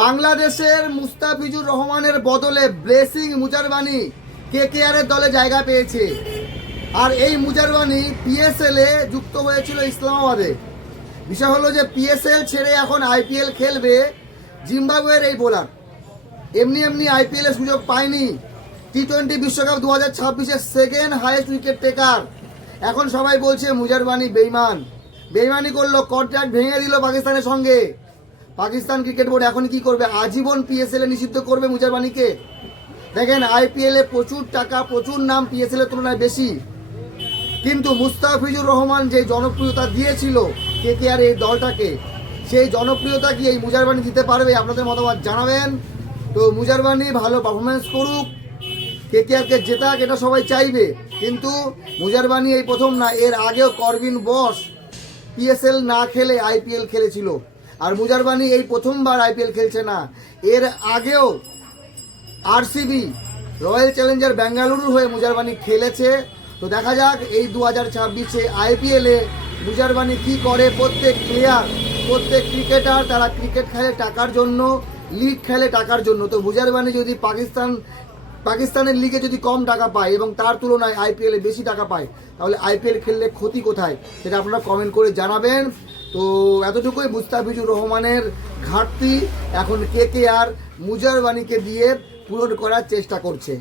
বাংলাদেশের মুস্তাফিজুর রহমানের বদলে ব্লেসিং মুজারবানি কেকেআরের দলে জায়গা পেয়েছে। আর এই মুজারবানি পিএসএল এ যুক্ত হয়েছিল ইসলামাবাদে। বিষয় হলো যে পিএসএল ছেড়ে এখন আইপিএল খেলবে জিম্বাবুয়ের এই বোলার। এমনি এমনি আইপিএল এর সুযোগ পায়নি। টি-20 বিশ্বকাপ 2026-এর সেকেন্ড হাইয়েস্ট উইকেট টেকার। এখন সবাই বলছে মুজারবানি বেইমান, বেইমানি করলো, কন্ট্রাক্ট ভেঙে দিল পাকিস্তানের সঙ্গে। পাকিস্তান ক্রিকেট বোর্ড এখন কি করবে? আজীবন পিএসএল এ নিষিদ্ধ করবে মুজারবানিকে। দেখেন আইপিএল এ প্রচুর টাকা, প্রচুর নাম পিএসএল এর তুলনায় বেশি, কিন্তু মুস্তাফিজুর রহমান যে জনপ্রিয়তা দিয়েছিল কেকেআর এই দলটাকে, সেই জনপ্রিয়তা কি এই মুজারবানি দিতে পারবে? আপনাদের মতামত জানাবেন। তো মুজারবানি ভালো পারফরমেন্স করুক, কেকেআরকে জেতাক, এটা সবাই চাইবে। কিন্তু মুজারবানি এই প্রথম না, এর আগেও করবিন বস পিএসএল না খেলে আইপিএল খেলেছিল। আর মুজারবানি এই প্রথমবার আইপিএল খেলছে না, এর আগেও আরসিবি রয়্যাল চ্যালেঞ্জার বেঙ্গালুরু হয়ে মুজারবানি খেলেছে। তো দেখা যাক এই 2026-এ আইপিএলে মুজারবানি কি করে। প্রত্যেক প্লেয়ার, প্রত্যেক ক্রিকেটার, তারা ক্রিকেট খেলে টাকার জন্য, লিগ খেলে টাকার জন্য। তো মুজারবানি যদি পাকিস্তানের লিগে যদি কম টাকা পায় এবং তার তুলনায় আইপিএলে বেশি টাকা পায়, তাহলে আইপিএল খেললে ক্ষতি কোথায় সেটা আপনারা কমেন্ট করে জানাবেন। তো এতটুকুই, মুস্তাফিজুর রহমানের ঘাটতি এখন কেকেআর মুজারবানিকে দিয়ে পূরণ করার চেষ্টা করছে।